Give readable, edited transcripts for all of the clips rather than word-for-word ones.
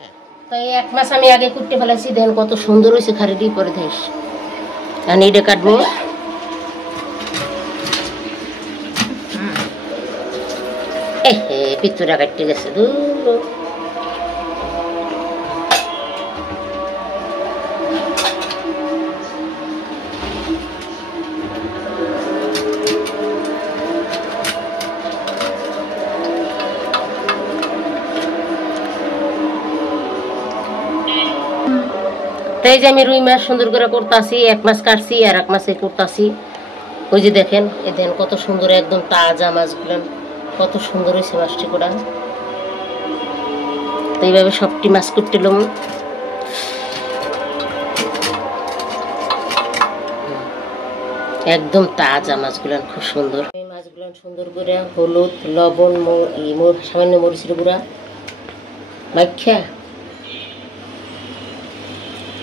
তাই এক মাস আমি আগে কুটতে ফেলাইছি, দেন কত সুন্দর হয়েছে খারিটি পরে দেখ। আমি এটা কাটবো। পিত্তুটা কাটতে গেছে দূর। তাই যে আমি রুই মাছ সুন্দর করে করতেছি, এক মাছ কাটছি আর এক মাসে করতেছি। ওই যে দেখেন, এ দেন কত সুন্দর, একদম তাজা মাছগুলো, কত সুন্দর হয়েছে মাছটি করা। তো এইভাবে সবটি মাছ করতেলাম। একদম তাজা মাছগুলো, খুব সুন্দর। এই মাছগুলো সুন্দর করে হলুদ, লবণ, সামান্য মরিচের গুঁড়া মাখা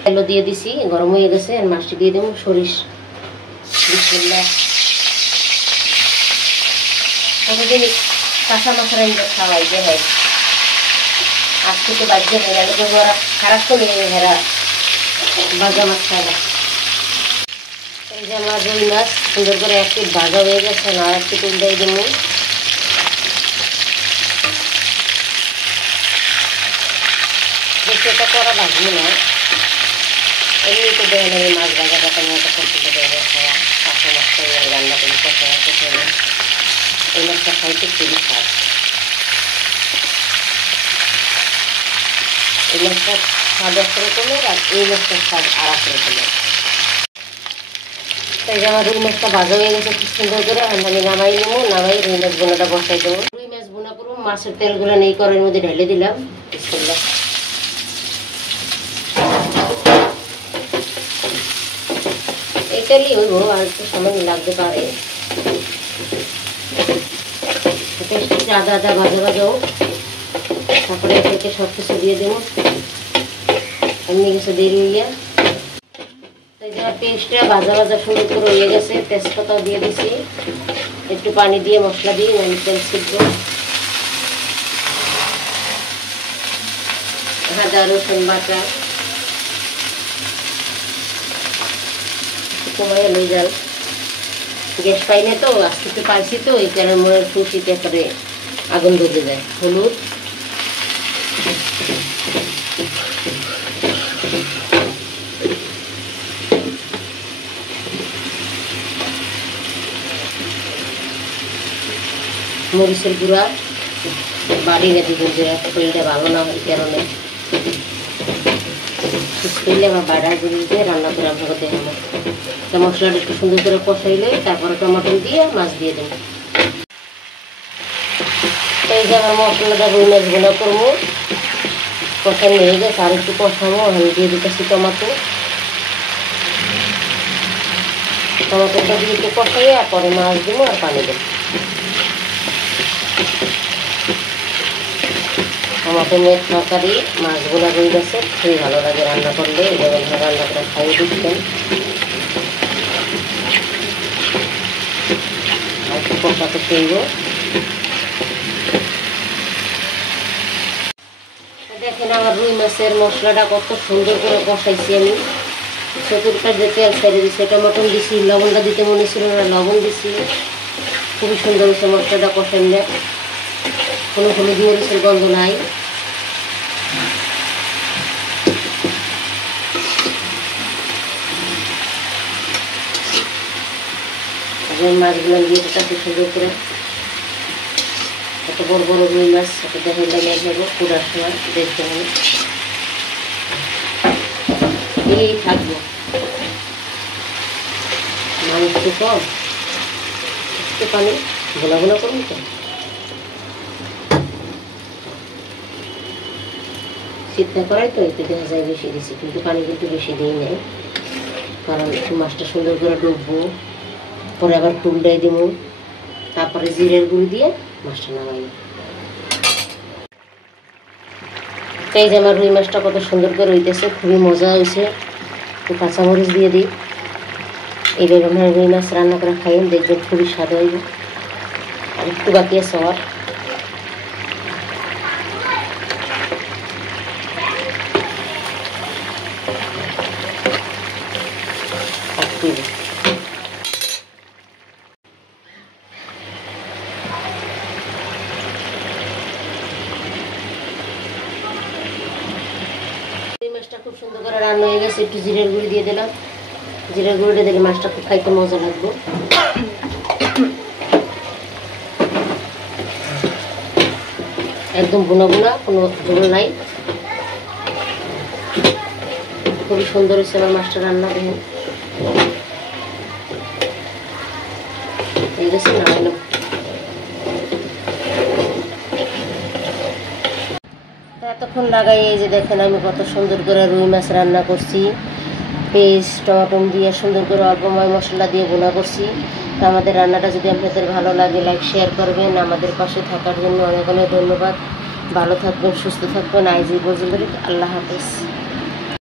তেল দিয়ে দিছি, গরম হয়ে গেছে। আর মাছটি দিয়ে দেবো সরিষ। কোনোদিন কাঁচা মাছ রান্না খাওয়াই যে হয়, আজকে তো বাজ্যে হয় না, ওরা খারাপ করে হেরা ভাজা মাছ খায় না। এই যে আমার রুই মাছ সুন্দর করে একটু ভাজা হয়ে গেছে, আর একটু তেল দিয়ে দেবো। বেশি এটা করা ভাজবো না, এমনি তো দেয় না। মাছ ভাজাটা তেমন একটা পছন্দ করে খাওয়া, কাঁচা মাছটা রান্না করি কষা কষা। এই মাছটা খাইতে খুবই খায়। এই মাছটার স্বাদ এক রকমের, আর এই মাছটার স্বাদ আর এক রকমের। তাই যে আমার রুই মাছটা ভাজা হয়ে গেছে খুব সুন্দর করে। আমি নামাই নেবো, নামাই রুই মাছ বোনাটা বসাই দেবো। রুই মাছ বোনা করবো, মাছের তেলগুলো নেই কড়াইয়ের মধ্যে ঢেলে দিলাম। বিসমিল্লাহ। এই তেলই হইব, আর একটু সময় লাগতে পারে। আদা আদা ভাজা ভাজা হোক, তারপরে একে সব কিছু দিয়ে দেবো। এমনি কিছু দেরি হইয়া পেস্টটা ভাজা ভাজা সুন্দর করে হয়ে গেছে। তেজপাতাও দিয়ে দিছি, একটু পানি দিয়ে মশলা দিয়ে আমি তেল ছিটবো। আদা রসুন বাটা কমাই লই যান, গ্যাস পাই না তো, আজকে তো পাইছি তো, এই কারণে মনে খুশিতে করে আগুন ধরে যায়। হলুদ, মরিচের গুঁড়া বাড়ি না দিবেন, যে শরীরটা ভালো না, এই কারণে করলে আমার বাড়া গুঁড়ি দিয়ে রান্না করে আপনাকে দেখাবো। তো মশলাটা একটু সুন্দর করে কষাইলে তারপরে টমেটো দিয়ে মাছ দিয়ে দেবো। এই যে আমার মশলাটা রুই মাছ বোনা করবো, কষানো হয়ে গেছে, আর একটু কষাবো। আমি দিয়ে দিতেছি টমেটো। টমেটোটা দিয়ে একটু কষাই, আর পরে মাছ দেবো আর পানি দেবো। টমেটো মেঘ তরকারি মাছগুলো রুই গেছে, খুবই ভালো লাগে রান্না করলে। যেমন রান্না করে খাইয়ে দিচ্ছেন। আর একটু কষাতে চাইব। দেখেন আমার রুই মাছের মশলাটা কত সুন্দর করে কষাইছি আমি। চতুর্থ যে তেল ছেড়ে দিচ্ছি, টমেটো দিছি, লবণটা দিতে মনে ছিল না, লবণ দিছি। খুবই সুন্দর হয়েছে মশলাটা কষাইলে, কোনো হলুদ মরিচের গন্ধ নাই। মাছগুলো দিয়ে দিতে সুন্দর করে, এত বড় বড় রুই মাছ এটা দেখে লাগিয়ে যাবো। পুরার সময় দেখতে হবে, এই থাকবো। মাছ তো কম, একটু পানি গোলা গোলা করুন তো। সিদ্ধা করাই তো একটু দেখা যায় বেশি দিচ্ছি, কিন্তু পানি কিন্তু বেশি দিই নেই, কারণ একটু মাছটা সুন্দর করে ডুববো। পরে আবার টুলটাই দিব, তারপরে জিরের গুঁড়ি দিয়ে মাছটা নামাই। এই যে আমার রুই মাছটা কত সুন্দর করে হইতেছে, খুবই মজা হয়েছে। একটু কাঁচামরিচ দিয়ে দিই। এইভাবে আপনার রুই মাছ রান্না করে খাইয়েন, দেখবেন খুবই স্বাদ হইব। আর একটু বাকি আছে আমার। আছে, একটু জিরার গুঁড়ি দিয়ে দিলাম। জিরার গুঁড়িটা দিলে মাছটা খুব খাইতে মজা লাগবে। একদম বোনা বোনা, কোনো ঝোল নাই, খুবই সুন্দর হয়েছে আমার মাছটা রান্না। দেখেন এই গেছে নামাইলাম। এতক্ষণ লাগাই এই যে দেখেন আমি কত সুন্দর করে রুই মাছ রান্না করছি, পেস্ট টমাটো দিয়ে সুন্দর করে অল্প মশলা দিয়ে বোনা করছি। তো আমাদের রান্নাটা যদি আপনাদের ভালো লাগে লাইক শেয়ার করবেন। আমাদের পাশে থাকার জন্য অনেক অনেক ধন্যবাদ। ভালো থাকবেন, সুস্থ থাকবেন। আজ এই পর্যন্ত, আল্লাহ হাফেজ।